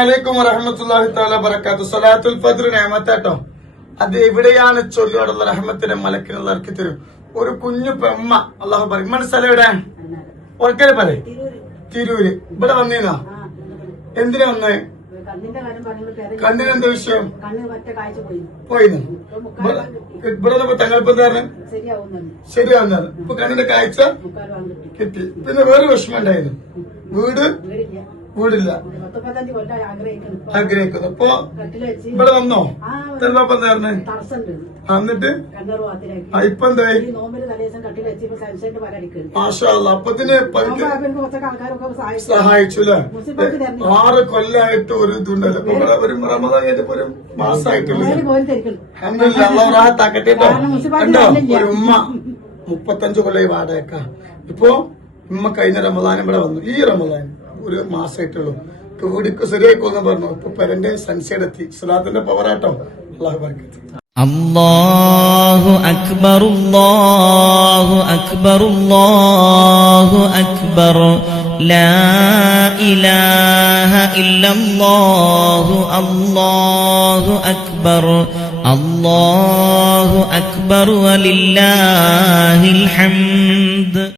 അലൈക്കും വറഹ്മത്തുള്ളാഹി തആല ബറകാതുഹു. സ്വലാത്തുൽ ഫജ്ർ നിഅമത്താട്ടോ. അത് എവിടെയാണ് ചൊല്ലിയോടുള്ള റഹ്മത്തിന്റെ മലക്കിനുള്ള ഇറക്കി തരും. ഒരു കുഞ്ഞു പെമ്മ അള്ളാഹു പറയും. മനസ്സിലായി എവിടെ ഓർക്കലെ പറ തിരൂര് ഇവിടെ വന്നീന്നോ? എന്തിനാ വന്നേ? കണ്ണിനെന്താ വിഷയം? പോയിരുന്നു ഇവിടെ തങ്ങളിപ്പം എന്താ ശരിയാവുന്നത്. ഇപ്പൊ കണ്ണിന്റെ കാഴ്ച കിട്ടി. പിന്നെ വേറെ വിഷമം ഉണ്ടായിരുന്നു. വീടില്ല ആഗ്രഹിക്കുന്നു. അപ്പൊ ഇവിടെ വന്നോ? തെരുവാപ്പം എന്തായിരുന്നു? എന്നിട്ട് ഇപ്പൊ എന്തായി? മാഷാ അല്ലാഹ്. അപ്പത്തിന് സഹായിച്ചു അല്ലെ? 6 കൊല്ലായിട്ട് ഒരു ഇതുണ്ടല്ലോ. ഇവിടെ ഒരു റമദാൻ കഴിഞ്ഞപ്പോ ഒരു മാസമായിട്ടുള്ളൂ. അല്ലാഹു റാഹത്താക്കട്ടെ കേട്ടോ. കണ്ടോ ഒരു ഉമ്മ 35 കൊല്ലം വാടക. ഇപ്പൊ ഉമ്മ കഴിഞ്ഞ റമദാൻ ഇവിടെ വന്നു. ഈ റമദാൻ ഒരു മാസമായിട്ടുള്ളൂ. ഇപ്പൊ വീടിക്ക് ശരിയായിക്കോന്ന് പറഞ്ഞു. ഇപ്പൊ പെരന്റെ സൺസൈഡ് എത്തി. സ്വലാത്തിന്റെ പവറാട്ടോ. അല്ലാഹു ബർക്കത്ത്. അല്ലാഹു അക്ബർ അല്ലാഹു അക്ബർ അല്ലാഹു അക്ബർ ലാ ഇലാഹ ഇല്ലല്ലാഹു അല്ലാഹു അക്ബർ അല്ലാഹു അക്ബർ വലില്ലാഹിൽ ഹംദ്.